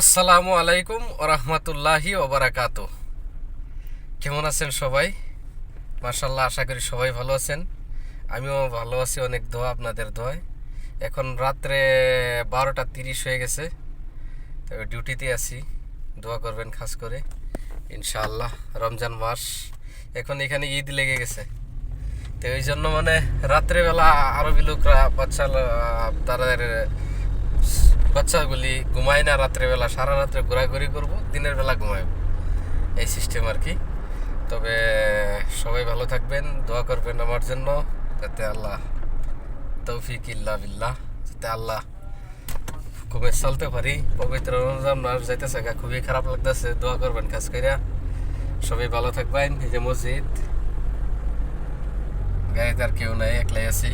আসসালামু আলাইকুম ওরহমতুল্লাহি ওবারাকাতু। কেমন আছেন সবাই? মার্শাল্লাহ, আশা করি সবাই ভালো আছেন। আমিও ভালো আছি, অনেক দোয়া আপনাদের দোয়ায়। এখন রাত্রে 12টা 30 হয়ে গেছে, তবে ডিউটিতে আছি। দোয়া করবেন খাস করে, ইনশাআল্লাহ। রমজান মাস, এখন এখানে ঈদ লেগে গেছে, তো এই জন্য রাত্রেবেলা আরবি লোকরা তাদের বাচ্চাগুলি ঘুমায় না রাত্রেবেলা, সারা রাত্রে ঘোরাঘুরি করব, দিনের বেলা ঘুমাইব, এই সিস্টেম আর কি। তবে সবাই ভালো থাকবেন, দোয়া করবেন আমার জন্য, যাতে আল্লাহ তৌফিক ইল্লা বিল্লাহ, যাতে আল্লাহ হুকুমে চলতে পারি। পবিত্র রমজান মাস যাইতেছে, খুবই খারাপ লাগতেছে, দোয়া করবেন কাজ করিয়া। সবাই ভালো থাকবেন। এই যে মসজিদ, গায়ে আর কেউ নাই, একলাই আছি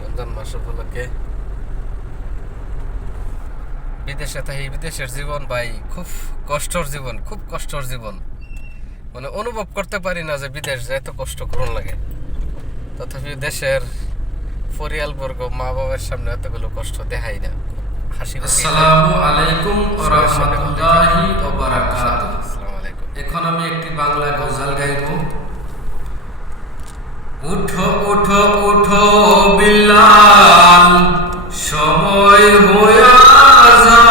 রমজান মাস উপলক্ষে। বিদেশে থাকি, বিদেশের জীবন ভাই খুব কষ্টর জীবন, খুব কষ্টর জীবন। অনুভব করতে পারি না যে বিদেশ যে এত কষ্ট করুন লাগে। তথাপি দেশের পরিয়ালবর্গ, মা বাবার সামনে এতগুলো কষ্ট দেখাই না, হাসি। আসসালামু আলাইকুম ওয়া রাহমাতুল্লাহি ওয়া বারাকাতুহু। আসসালামু আলাইকুম। এখন আমি একটি বাংলা গজল গাইব। উঠো উঠো উঠো বিলাল, সময় হইয়া যায়।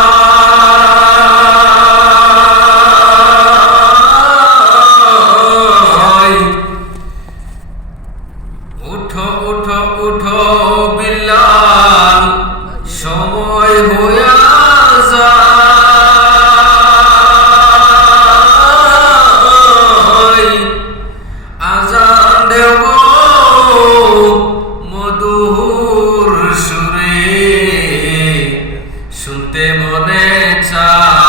উঠো উঠো উঠো বিলাল, সময় হইয়া যায়। আজান দেব মধুর সুরে, শুনতে মনে চায়।